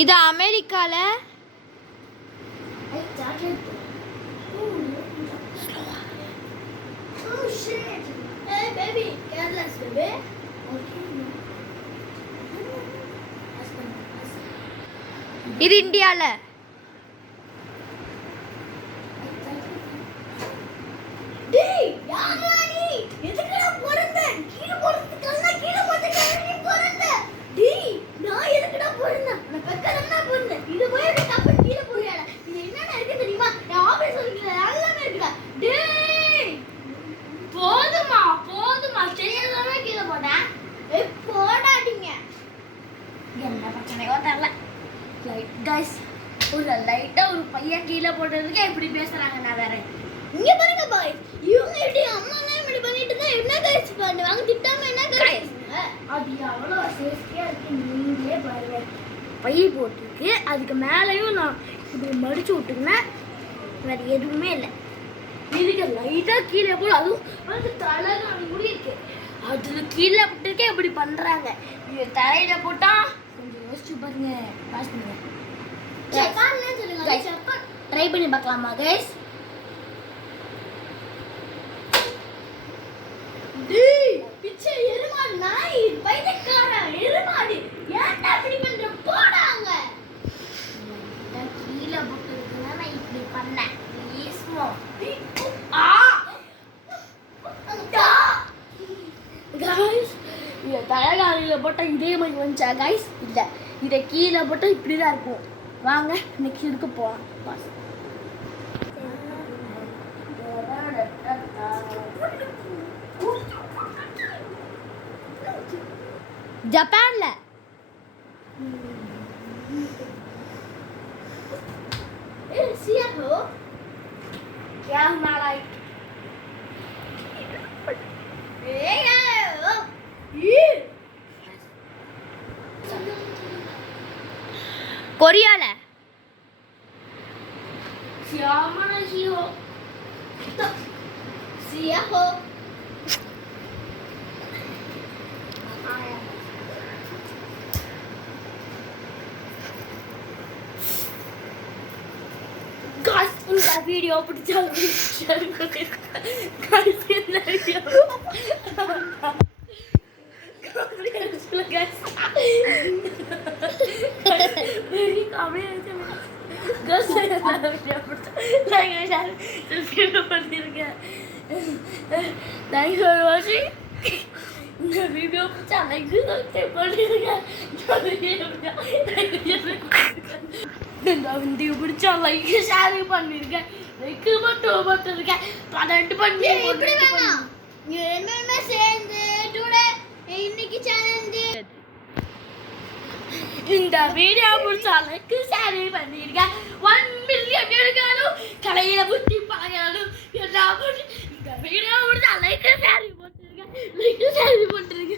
இது அமெரிக்கால இது இந்தியால ஒரு பையன் கீழே போட்டதுக்கு எப்படி பேசுறாங்க? நான் வேற இங்க பாருங்க பாய், இவங்க எப்படி அம்மா இப்படி பண்ணிட்டு இருந்தா என்ன கைஸ் பண்ணுவாங்க? திட்டாம என்ன கைஸ்? அது எவ்வளவு சேஃப்டியா இருக்கு நீங்களே பாருங்க. பை போட்டுருக்கு, அதுக்கு மேலேயும் நான் இப்படி மடிச்சு விட்டுருந்தேன், வேற எதுவுமே இல்லை. இதுக்கு லைட்டா கீழே போட, அதுவும் வந்து தலைகாணி கூட இருக்கு, அதுல கீழே போட்டுருக்கே இப்படி பண்றாங்க. இது தலையில போட்டா கொஞ்சம் யோசிச்சு பாருங்க. பாஸ் பண்ணுங்க, ட்ரை பண்ணி பார்க்கலாமா கைஸ்? பிச்சை எருமாடு நாய் பைத்தியக்கார எருமாடு ஏன்டா இப்படி பண்ற? போடாங்க கீழே போட்டுருக்குன்னா நான் இப்படி பண்ணேன். ப்ளீஸ் கைஸ், இதை தலைகாலியில் போட்டால் இதே மாதிரி வந்துச்சா கைஸ்? இல்லை, இதை கீழே போட்டால் இப்படி தான் இருக்கும். வாங்க நெக்ஸ்ட் இதுக்கு போகலாம். பாஸ் ஜப்பான்ல கொரியால வீடியோ பிடிச்சா இந்த வீடியோ பிடிச்சா லைக் பண்ணிருங்க. இந்த பிடிச்சா லைக் ஷேர் பண்ணிருக்கேன். லைக் மட்டும் போட்டிருக்கேன் 12 பண்ணி இப்படி வேணாம். நீங்க ரெண்டுமே சேர்ந்து டுடே இன்னைக்கு சேலஞ்ச். இந்த வீடியோ பிடிச்சா லைக் ஷேர் பண்ணிருங்க. 1 மில்லியன் எடுக்கணும், கடையில புத்தி பாக்கணும். இந்த வீடியோ பிடிச்சா லைக் ஷேர் போட்டுருங்க. லைக் ஷேர் போட்டுருங்க.